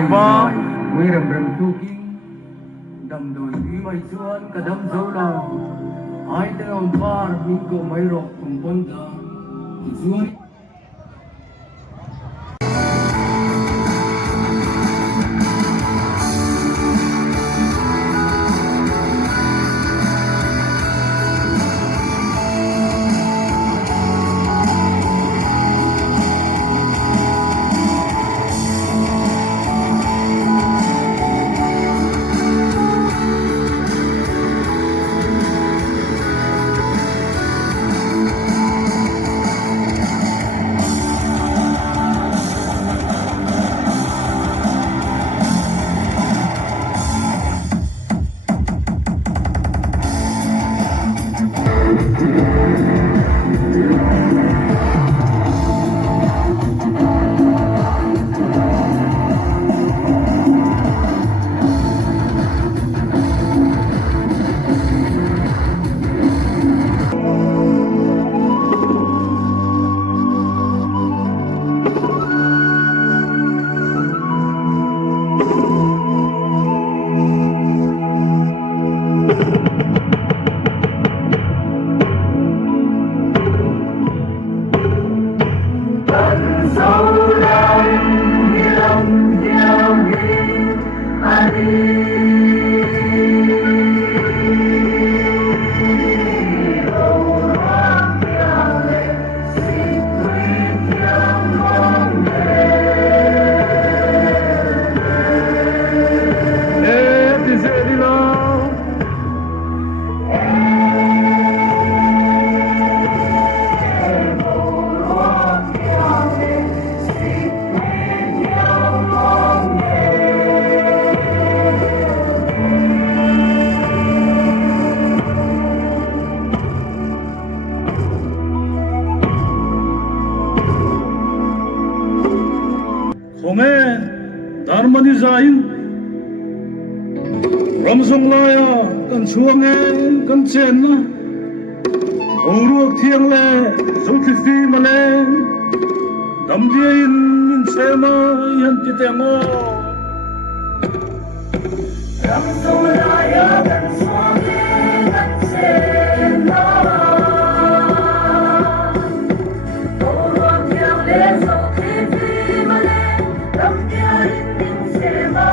ba Quy rầm rầm chu kiến đầm đồi quý mây xuân cả đâm dấu lòng ai tên ông ba mình có mấy rọc cùng con ta xuân Darmani zain ramsong laya kan chuange kan chen na oruak thiang le zulkifli male dam dia in sema yan ti tengo ramsong laya kan chuange kan chen na oruak thiang le zulkifli male dam dia in sema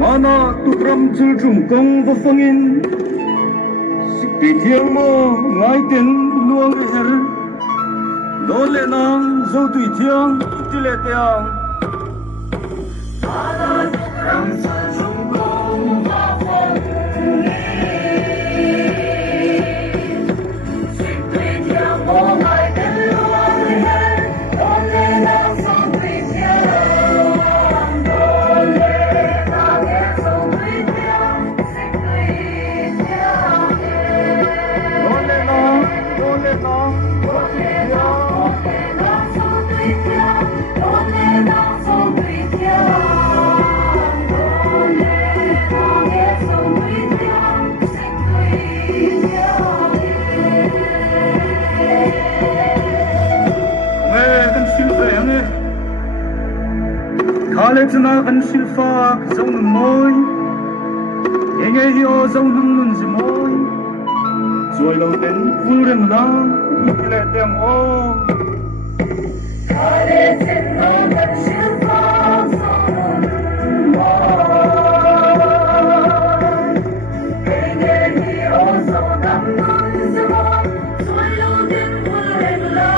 Mana tukram chul trung kong vô phong in sikpi thiang mo ngai ten luang her do le nang zo tui thiang ti le tiang mana tukram chul trung kong vô phong in sikpi thiang mo ngai ten luang her do le nang zo tui thiang Khaletsna kan silfa zong moi enge yo zong nun moi rồi lâu đến vui rừng đó đi lại tem ô Khaletsna kan silfa zong nun moi enge yo zong nun moi rồi lâu đến vui rừng đó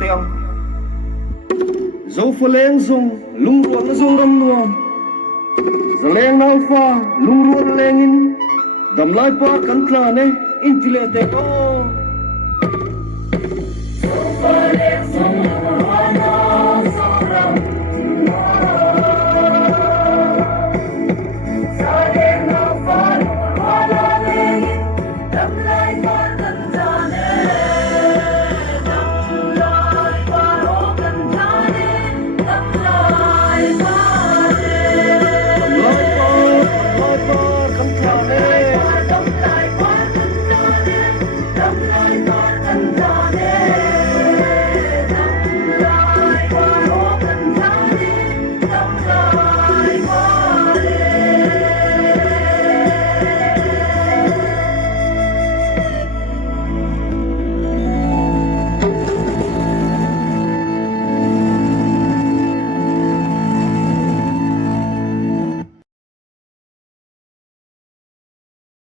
tiang zo faleng zong lung ruột na zong ram nuam zaleng na alpha lung ruột lengin dam lai pa kan tla ne in tile te ko